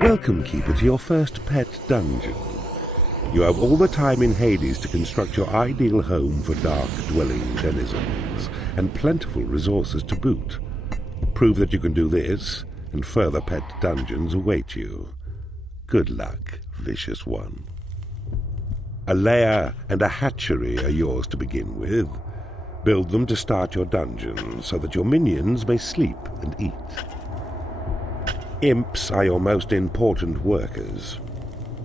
Welcome, Keeper, to your first pet dungeon. You have all the time in Hades to construct your ideal home for dark-dwelling denizens, and plentiful resources to boot. Prove that you can do this, and further pet dungeons await you. Good luck, vicious one. A lair and a hatchery are yours to begin with. Build them to start your dungeon, so that your minions may sleep and eat. Imps are your most important workers.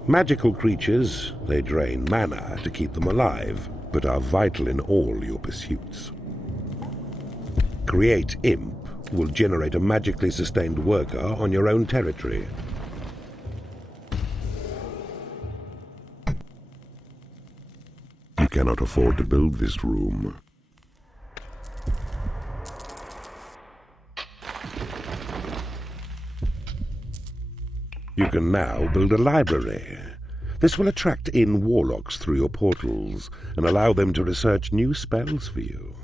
Magical creatures, they drain mana to keep them alive, but are vital in all your pursuits. Create Imp will generate a magically sustained worker on your own territory. You cannot afford to build this room. You can now build a library. This will attract in warlocks through your portals and allow them to research new spells for you.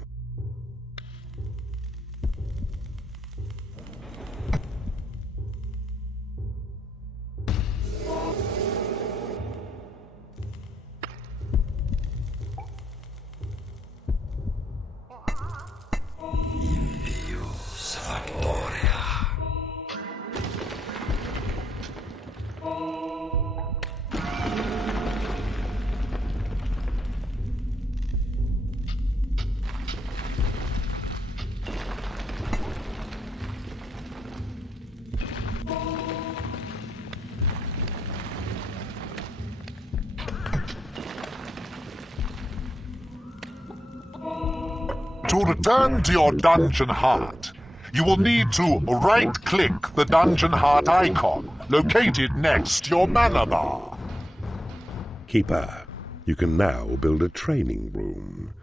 To return to your dungeon heart, you will need to right-click the dungeon heart icon located next to your mana bar. Keeper, you can now build a training room.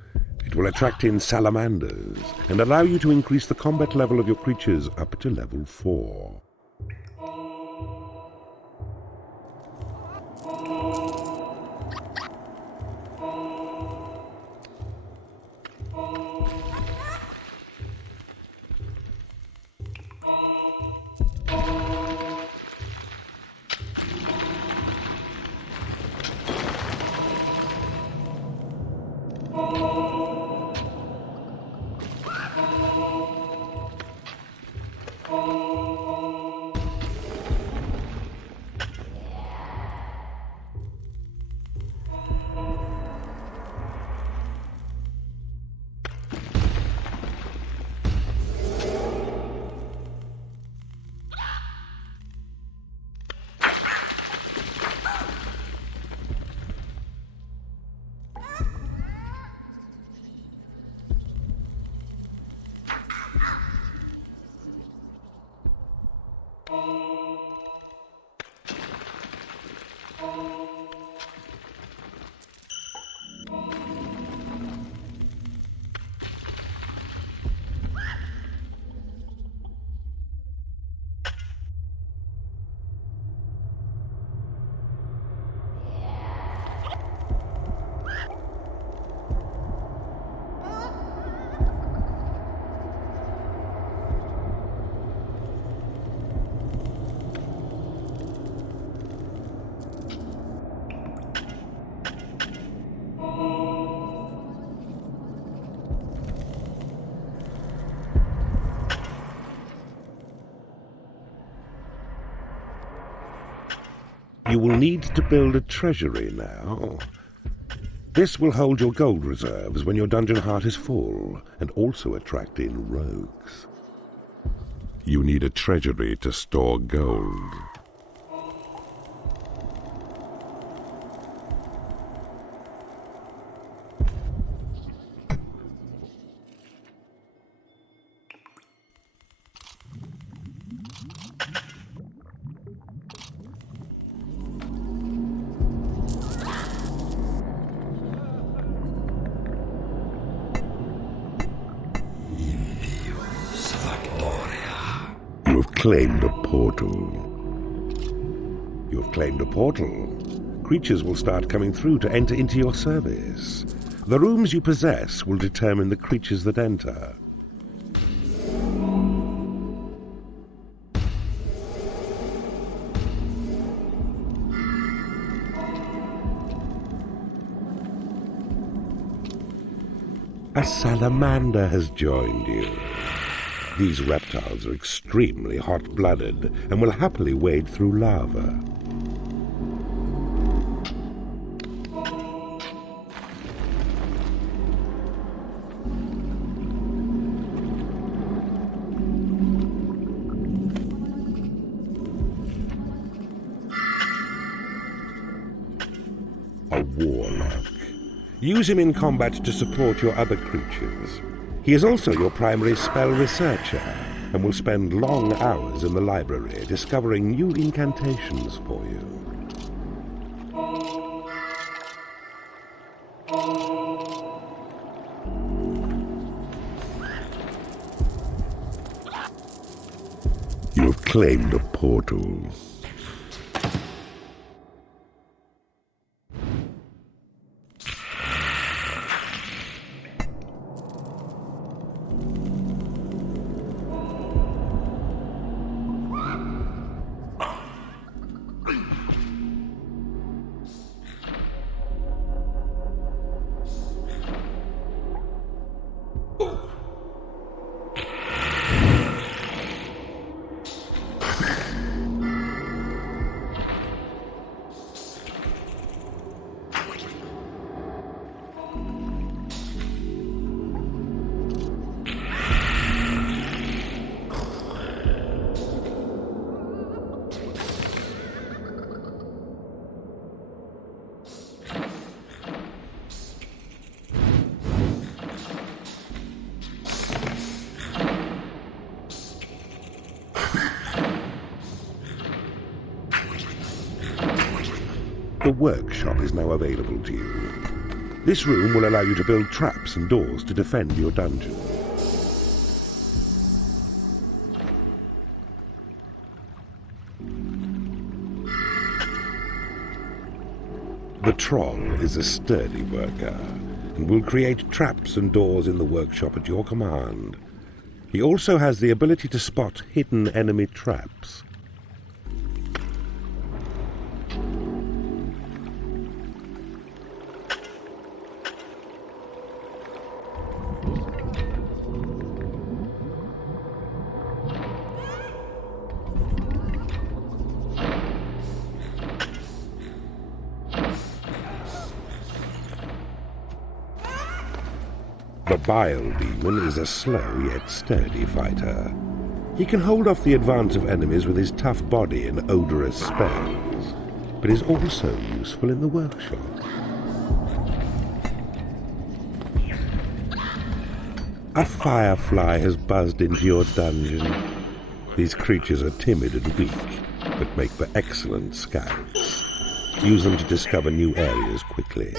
It will attract in salamanders and allow you to increase the combat level of your creatures up to level 4. You will need to build a treasury now. This will hold your gold reserves when your dungeon heart is full, and also attract in rogues. You need a treasury to store gold. You have claimed a portal. You have claimed a portal. Creatures will start coming through to enter into your service. The rooms you possess will determine the creatures that enter. A salamander has joined you. These reptiles are extremely hot-blooded and will happily wade through lava. A warlock. Use him in combat to support your other creatures. He is also your primary spell researcher, and will spend long hours in the library discovering new incantations for you. You have claimed a portal. The workshop is now available to you. This room will allow you to build traps and doors to defend your dungeon. The troll is a sturdy worker and will create traps and doors in the workshop at your command. He also has the ability to spot hidden enemy traps. The Bile Demon is a slow yet sturdy fighter. He can hold off the advance of enemies with his tough body and odorous spells, but is also useful in the workshop. A firefly has buzzed into your dungeon. These creatures are timid and weak, but make for excellent scouts. Use them to discover new areas quickly.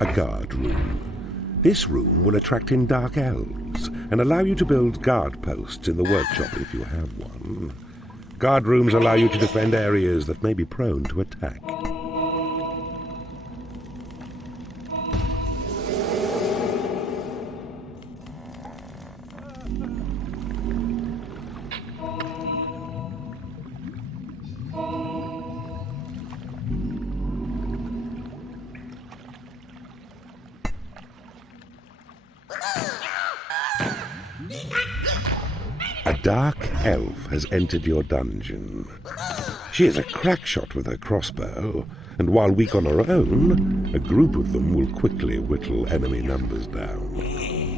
A guard room. This room will attract in dark elves and allow you to build guard posts in the workshop if you have one. Guard rooms allow you to defend areas that may be prone to attack. A dark elf has entered your dungeon. She is a crack shot with her crossbow, and while weak on her own, a group of them will quickly whittle enemy numbers down.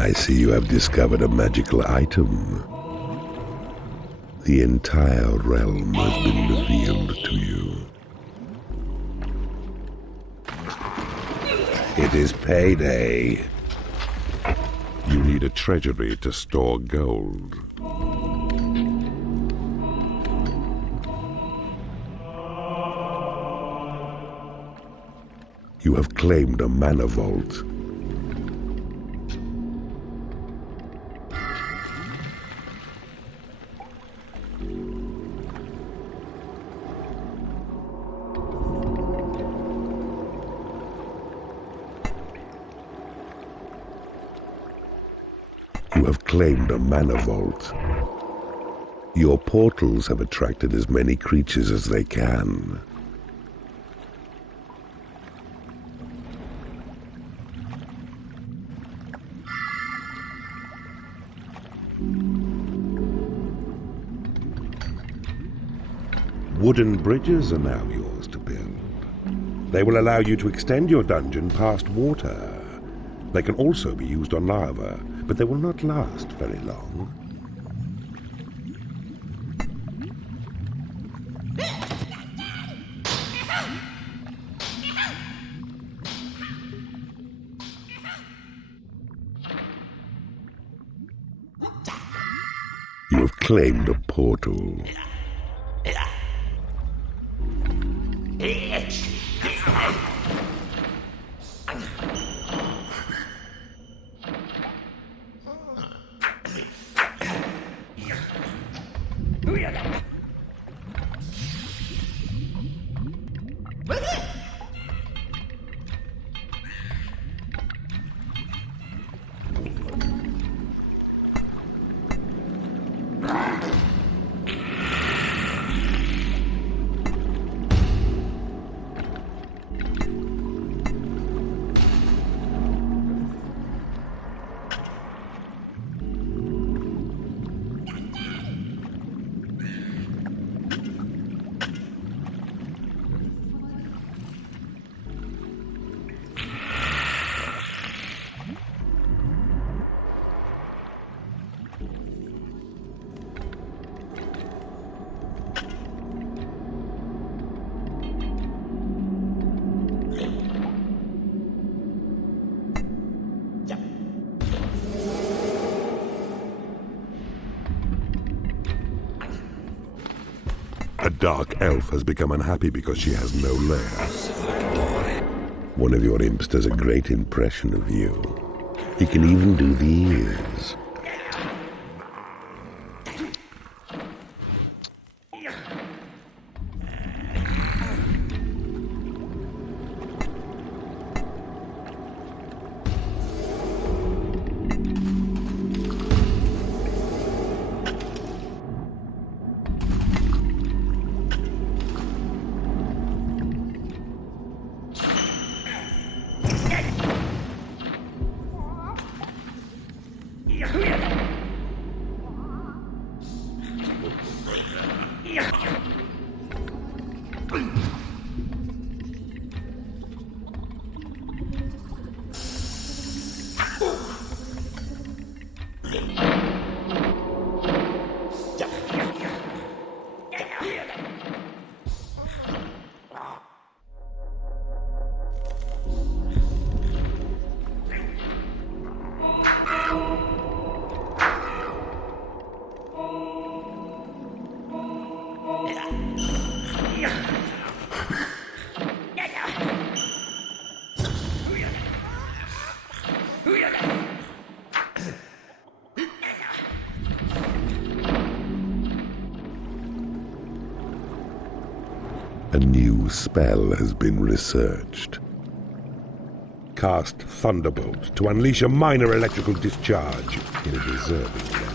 I see you have discovered a magical item. The entire realm has been revealed to you. It is payday. You need a treasury to store gold. You have claimed a mana vault. You have claimed a mana vault. Your portals have attracted as many creatures as they can. Wooden bridges are now yours to build. They will allow you to extend your dungeon past water. They can also be used on lava, but they will not last very long. You have claimed a portal. A dark elf has become unhappy because she has no lair. One of your imps does a great impression of you. He can even do the ears. A new spell has been researched. Cast Thunderbolt to unleash a minor electrical discharge in a deserving location.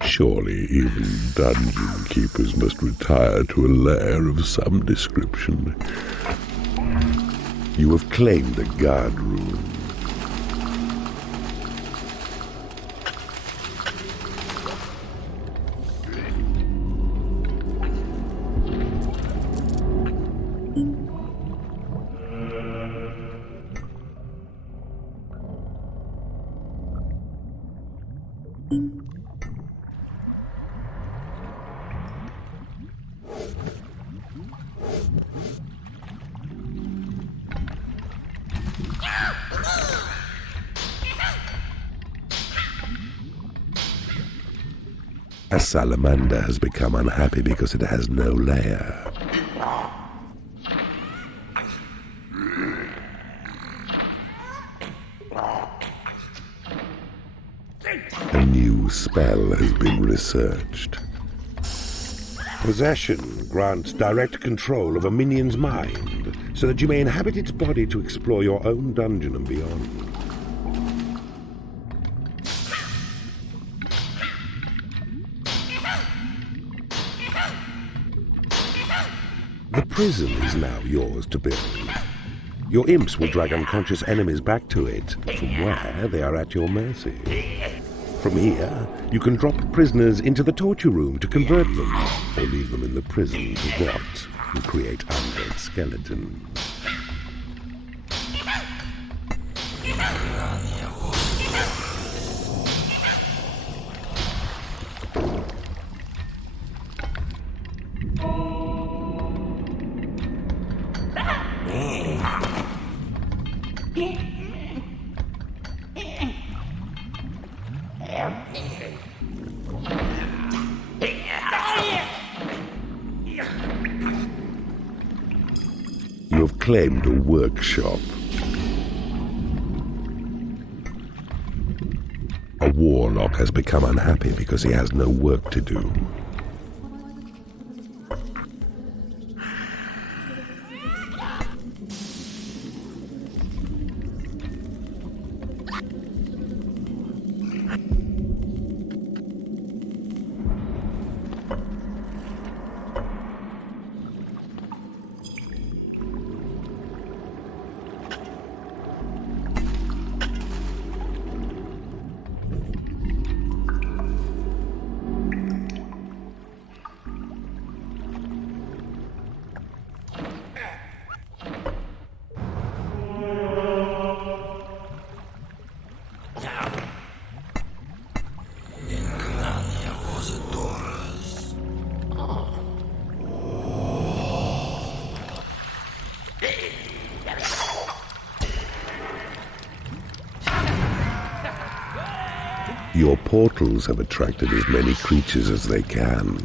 Surely even dungeon keepers must retire to a lair of some description. You have claimed the guard room. A salamander has become unhappy because it has no lair. A new spell has been researched. Possession grants direct control of a minion's mind, so that you may inhabit its body to explore your own dungeon and beyond. prison is now yours to build. Your imps will drag unconscious enemies back to it, from where they are at your mercy. From here, you can drop prisoners into the torture room to convert them, or leave them in the prison to rot and create undead skeletons. You have claimed a workshop. A warlock has become unhappy because he has no work to do. Your portals have attracted as many creatures as they can.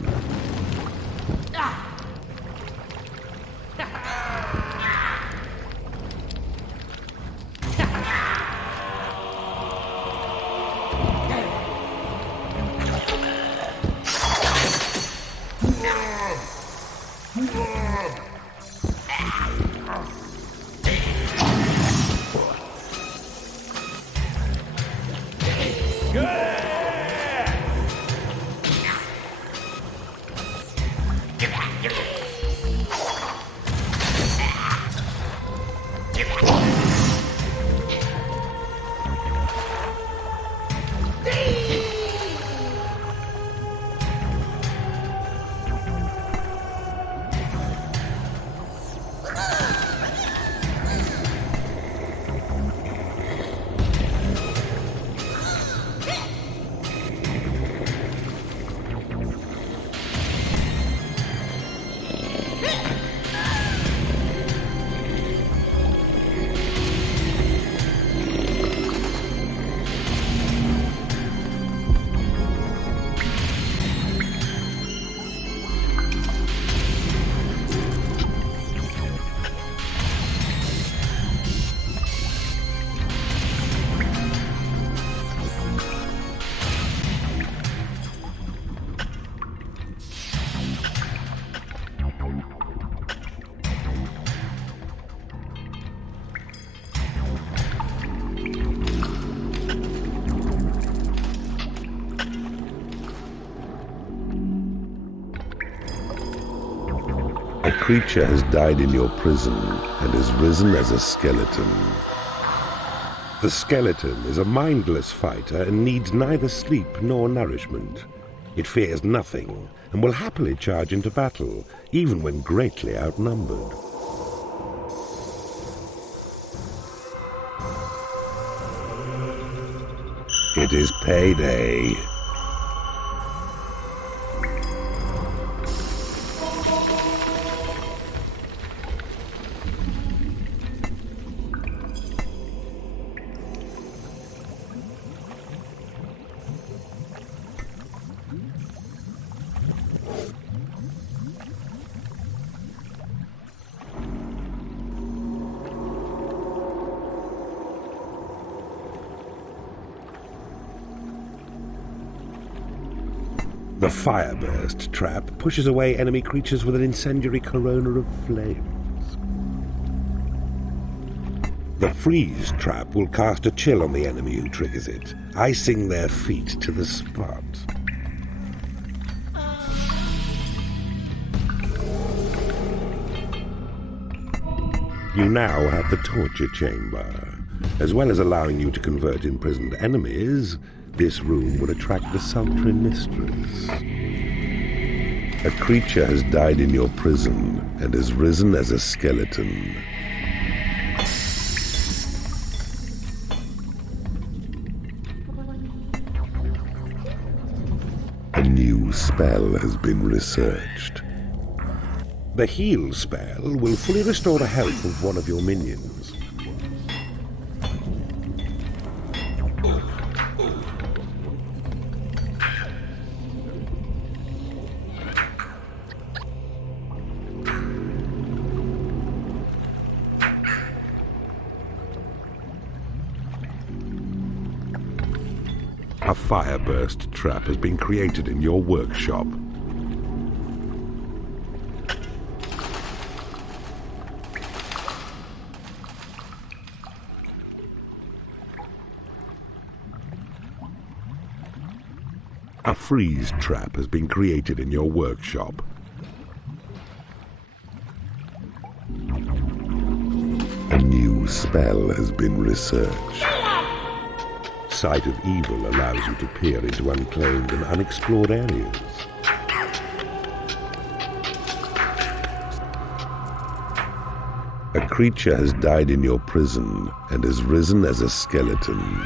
A creature has died in your prison and has risen as a skeleton. The skeleton is a mindless fighter and needs neither sleep nor nourishment. It fears nothing and will happily charge into battle, even when greatly outnumbered. It is payday. The Fireburst trap pushes away enemy creatures with an incendiary corona of flames. The Freeze trap will cast a chill on the enemy who triggers it, icing their feet to the spot. You now have the torture chamber. As well as allowing you to convert imprisoned enemies, this room would attract the sultry mistress. A creature has died in your prison and has risen as a skeleton. A new spell has been researched. The heal spell will fully restore the health of one of your minions. A fireburst trap has been created in your workshop. A freeze trap has been created in your workshop. A new spell has been researched. Sight of evil allows you to peer into unclaimed and unexplored areas. A creature has died in your prison and has risen as a skeleton.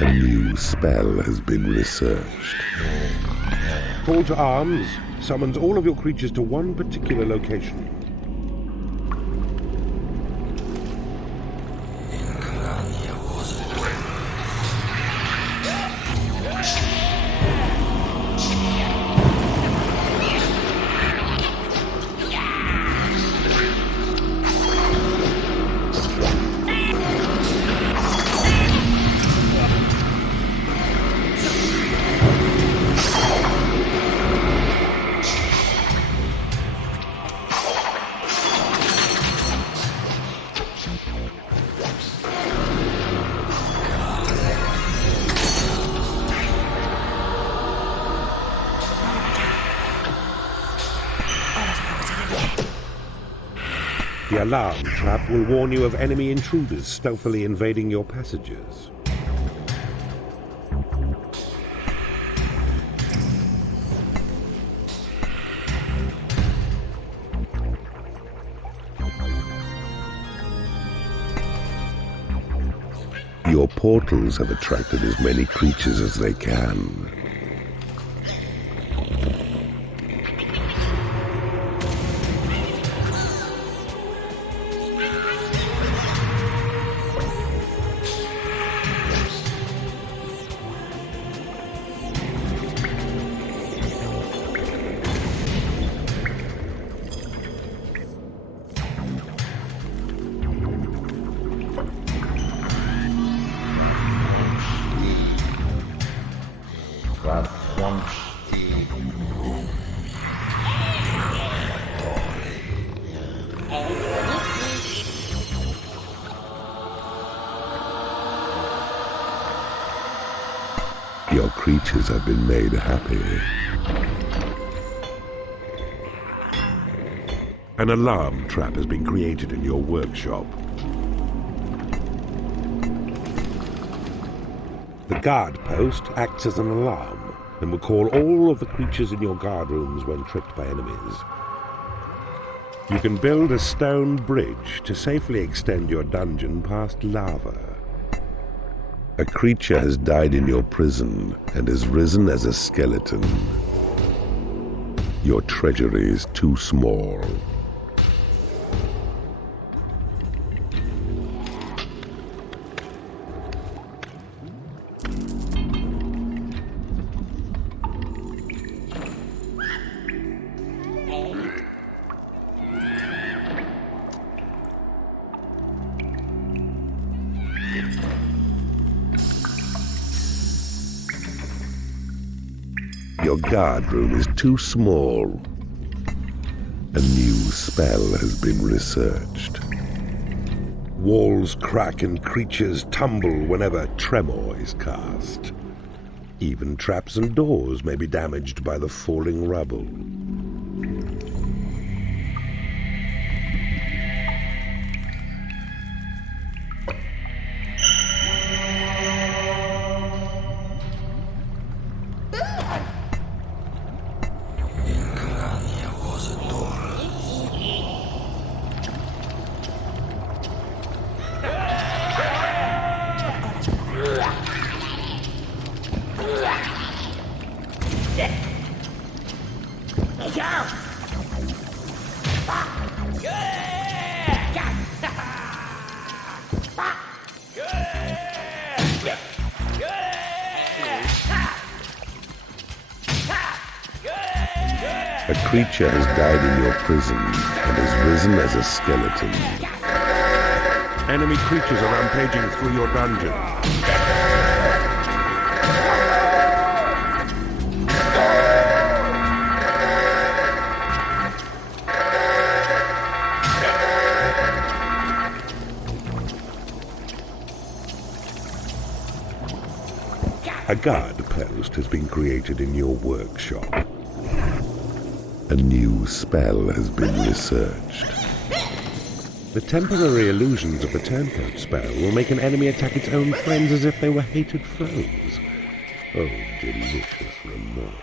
A new spell has been researched. Call to arms summons all of your creatures to one particular location. The alarm trap will warn you of enemy intruders stealthily invading your passages. Your portals have attracted as many creatures as they can. Your creatures have been made happy. An alarm trap has been created in your workshop. The guard post acts as an alarm and will call all of the creatures in your guard rooms when tripped by enemies. You can build a stone bridge to safely extend your dungeon past lava. A creature has died in your prison and has risen as a skeleton. Your treasury is too small. Your guard room is too small. A new spell has been researched. Walls crack and creatures tumble whenever tremor is cast. Even traps and doors may be damaged by the falling rubble. A creature has died in your prison and has risen as a skeleton. Enemy creatures are rampaging through your dungeon. A guard post has been created in your workshop. A new spell has been researched. The temporary illusions of the turncoat spell will make an enemy attack its own friends as if they were hated foes. Oh, delicious remorse.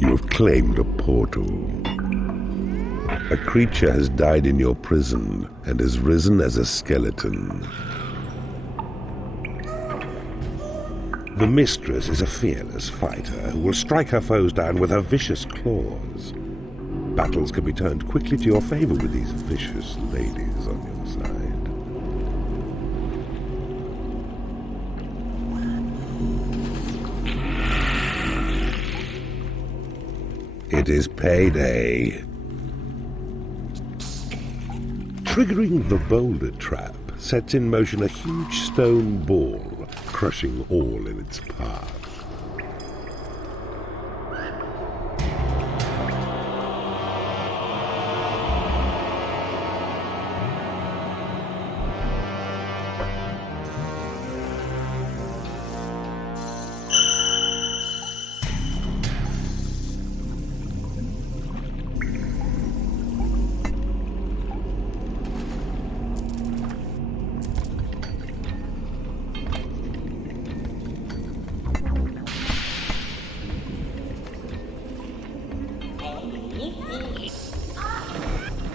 You have claimed a portal. A creature has died in your prison and has risen as a skeleton. The Mistress is a fearless fighter who will strike her foes down with her vicious claws. Battles can be turned quickly to your favor with these vicious ladies on your side. It is payday. Triggering the boulder trap sets in motion a huge stone ball, crushing all in its path.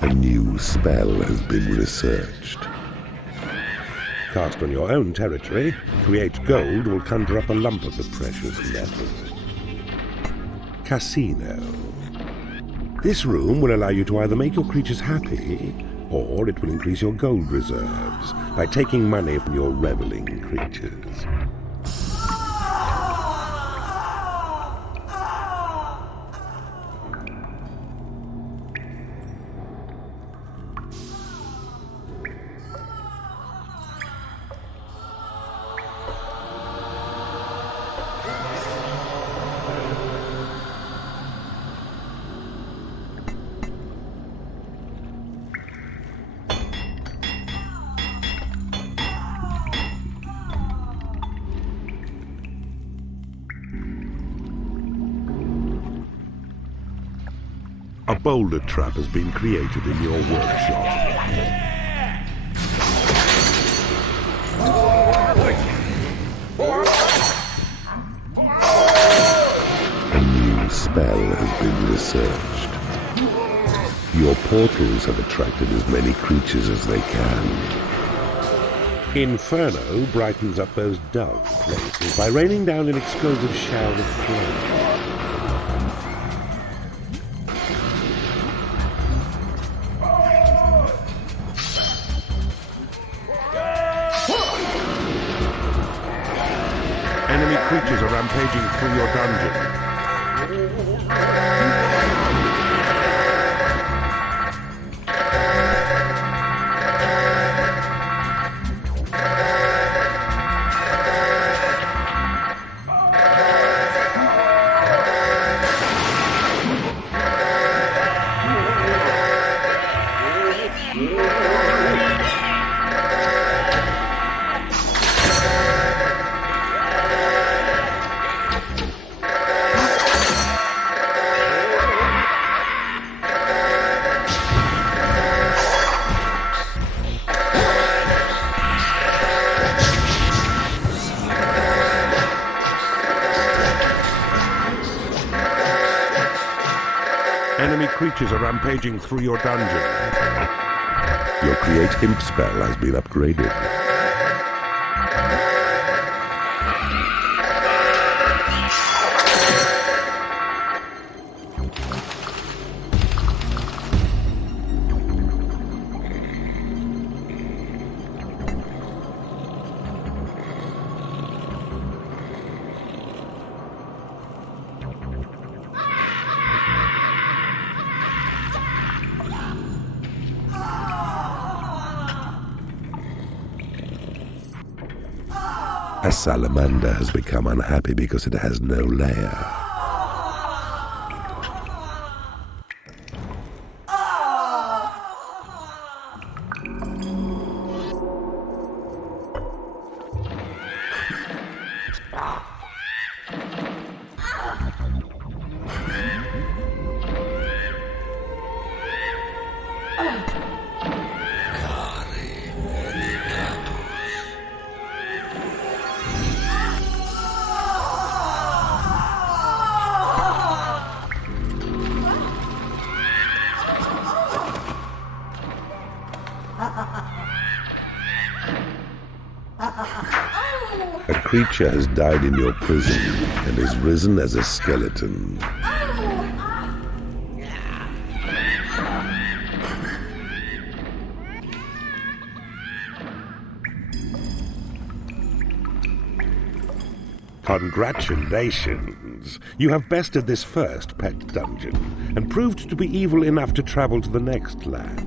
A new spell has been researched. Cast on your own territory, create gold will conjure up a lump of the precious metal. Casino. This room will allow you to either make your creatures happy, or it will increase your gold reserves by taking money from your reveling creatures. A boulder trap has been created in your workshop. A new spell has been researched. Your portals have attracted as many creatures as they can. Inferno brightens up those dull places by raining down an explosive shower of flame. Enemy creatures are rampaging through your dungeon. Enemy creatures are rampaging through your dungeon. Your Create Imp spell has been upgraded. A salamander has become unhappy because it has no lair. A creature has died in your prison and is risen as a skeleton. Congratulations! You have bested this first pet dungeon and proved to be evil enough to travel to the next land.